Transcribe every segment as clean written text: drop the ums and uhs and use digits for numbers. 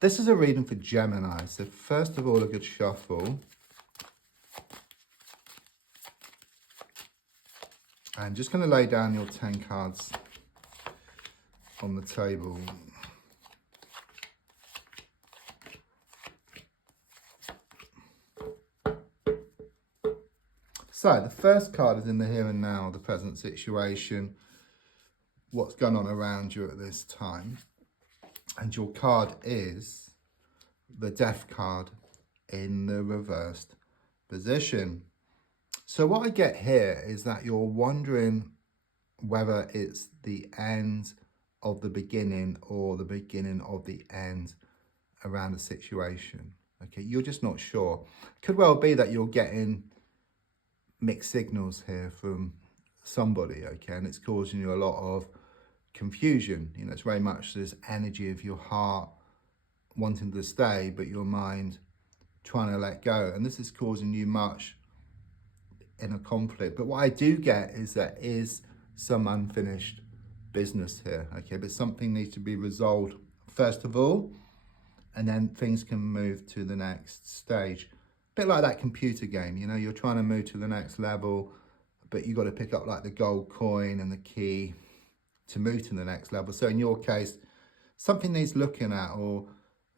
This is a reading for Gemini. So first of all, a good shuffle. I'm just going to lay down your 10 cards on the table. So the first card is in the here and now, the present situation, what's going on around you at this time. And your card is the Death card in the reversed position. So what I get here is that you're wondering whether it's the end of the beginning or the beginning of the end around a situation. Okay, you're just not sure. Could well be that you're getting mixed signals here from somebody, okay, and it's causing you a lot of confusion. You know, it's very much this energy of your heart wanting to stay, but your mind trying to let go, and this is causing you much in a conflict. But what I do get is there is some unfinished business here, okay, but something needs to be resolved first of all, and then things can move to the next stage. A bit like that computer game, you know, you're trying to move to the next level, but you got to pick up like the gold coin and the key to move to the next level. So in your case, something needs looking at or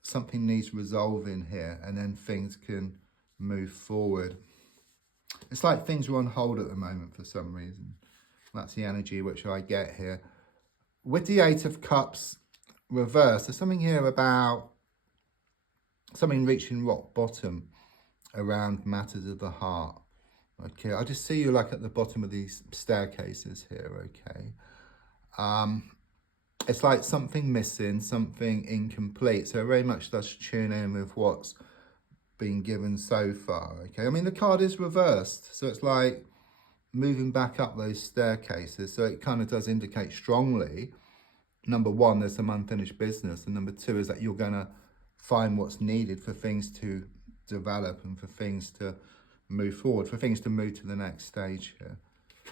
something needs resolving here, and then things can move forward. It's like things are on hold at the moment for some reason. That's the energy which I get here. With the 8 of Cups reversed, there's something here about something reaching rock bottom around matters of the heart. Okay, I just see you like at the bottom of these staircases here, okay? It's like something missing, something incomplete. So it very much does tune in with what's been given so far, okay? I mean, the card is reversed, so it's like moving back up those staircases. So it kind of does indicate strongly, number one, there's some unfinished business, and number two is that you're going to find what's needed for things to develop and for things to move forward, for things to move to the next stage here.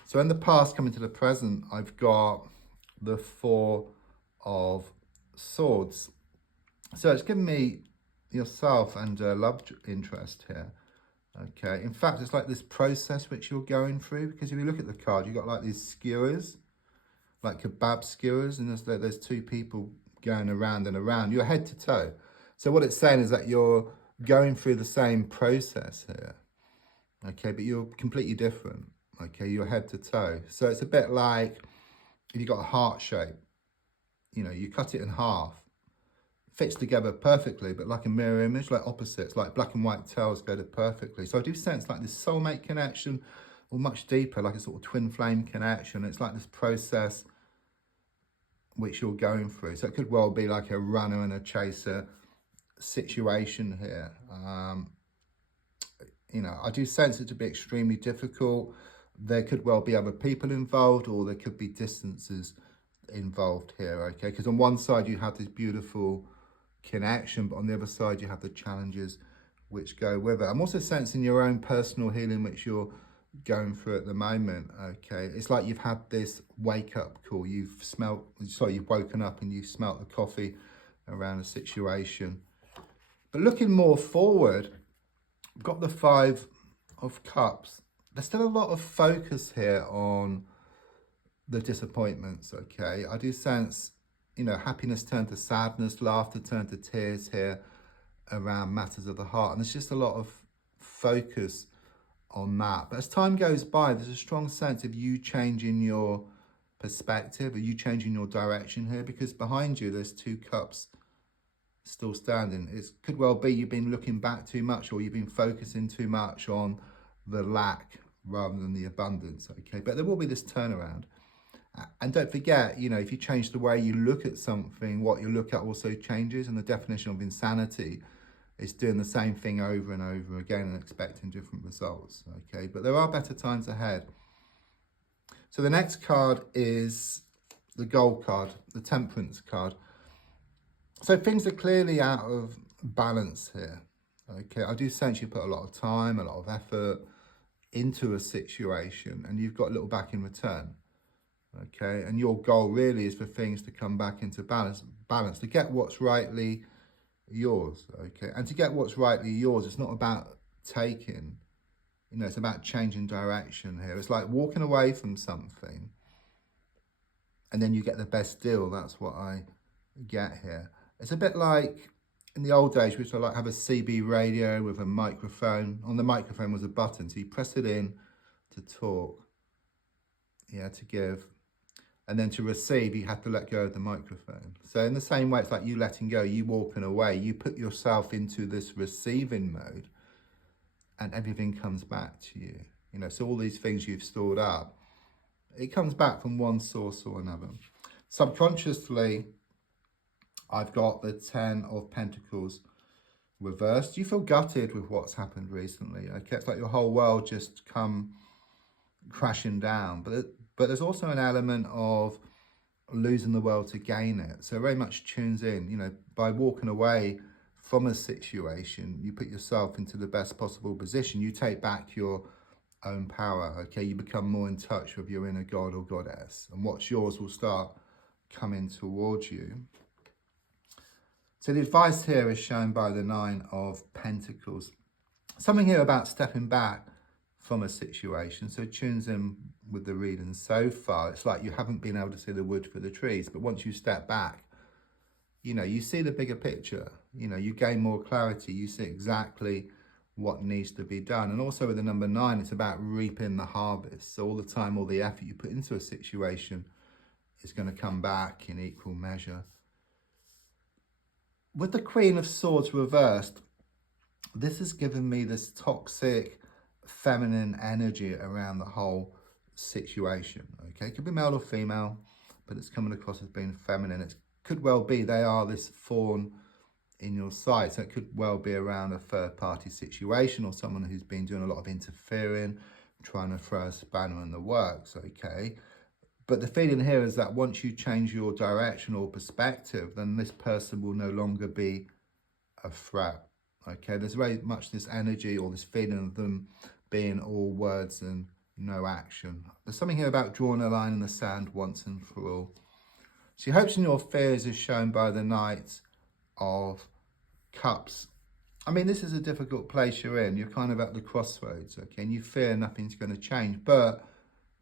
So in the past, coming to the present, I've got the 4 of Swords. So it's given me yourself and love interest here. Okay, in fact, it's like this process which you're going through, because if you look at the card, you've got like these skewers, like kebab skewers, and there's 2 people going around and around. You're head to toe. So what it's saying is that you're going through the same process here, okay, but you're completely different, okay, you're head to toe. So it's a bit like if you've got a heart shape, you know, you cut it in half, fits together perfectly, but like a mirror image, like opposites, like black and white tails go to perfectly. So I do sense like this soulmate connection, or much deeper, like a sort of twin flame connection. It's like this process which you're going through. So it could well be like a runner and a chaser situation here. You know, I do sense it to be extremely difficult. There could well be other people involved, or there could be distances involved here, okay? Because on one side you have this beautiful connection, but on the other side you have the challenges which go with it. I'm also sensing your own personal healing which you're going through at the moment, okay? It's like you've had this wake-up call. You've woken up and you've smelt the coffee around a situation. But looking more forward, we've got the 5 of Cups. There's still a lot of focus here on the disappointments, okay? I do sense, you know, happiness turned to sadness, laughter turned to tears here around matters of the heart. And there's just a lot of focus on that. But as time goes by, there's a strong sense of you changing your perspective, or you changing your direction here, because behind you there's 2 cups still standing. It could well be you've been looking back too much, or you've been focusing too much on the lack rather than the abundance, okay? But there will be this turnaround. And don't forget, you know, if you change the way you look at something, what you look at also changes. And the definition of insanity is doing the same thing over and over again and expecting different results, okay? But there are better times ahead. So the next card is the Gold card, the Temperance card. So things are clearly out of balance here, okay? I do sense you put a lot of time, a lot of effort into a situation, and you've got a little back in return, okay? And your goal really is for things to come back into balance, to get what's rightly yours, okay? And to get what's rightly yours, it's not about taking, you know, it's about changing direction here. It's like walking away from something and then you get the best deal. That's what I get here. It's a bit like in the old days, we used to like have a CB radio with a microphone. On the microphone was a button, so you press it in to talk, yeah, to give. And then to receive, you have to let go of the microphone. So in the same way, it's like you letting go, you walking away, you put yourself into this receiving mode and everything comes back to you. You know, so all these things you've stored up, it comes back from one source or another. Subconsciously, I've got the 10 of Pentacles reversed. You feel gutted with what's happened recently. Okay, it's like your whole world just come crashing down. But there's also an element of losing the world to gain it. So it very much tunes in, you know, by walking away from a situation, you put yourself into the best possible position. You take back your own power, okay? You become more in touch with your inner god or goddess. And what's yours will start coming towards you. So the advice here is shown by the 9 of Pentacles. Something here about stepping back from a situation. So it tunes in with the reading so far. It's like you haven't been able to see the wood for the trees. But once you step back, you know, you see the bigger picture. You know, you gain more clarity. You see exactly what needs to be done. And also with the number 9, it's about reaping the harvest. So all the time, all the effort you put into a situation is going to come back in equal measure. With the Queen of Swords reversed, this has given me this toxic feminine energy around the whole situation. Okay, it could be male or female, but it's coming across as being feminine. It could well be they are this thorn in your side. So it could well be around a third party situation or someone who's been doing a lot of interfering, trying to throw a spanner in the works, okay? But the feeling here is that once you change your direction or perspective, then this person will no longer be a threat, okay? There's very much this energy or this feeling of them being all words and no action. There's something here about drawing a line in the sand once and for all. So your hopes and your fears is shown by the Knight of Cups. I mean, this is a difficult place you're in. You're kind of at the crossroads, okay? And you fear nothing's going to change. But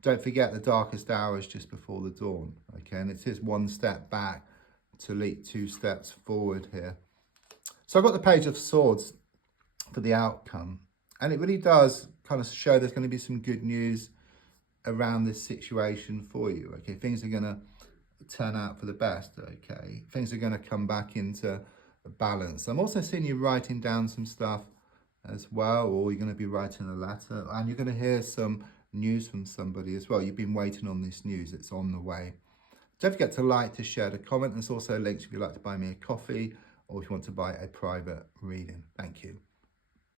don't forget the darkest hour is just before the dawn, okay? And it is one step back to leap 2 steps forward here. So I've got the Page of Swords for the outcome. And it really does kind of show there's going to be some good news around this situation for you, okay? Things are going to turn out for the best, okay? Things are going to come back into balance. I'm also seeing you writing down some stuff as well, or you're going to be writing a letter, and you're going to hear some news from somebody as well. You've been waiting on this news. It's on the way. Don't forget to like, to share, to comment. There's also links if you'd like to buy me a coffee or if you want to buy a private reading. Thank you.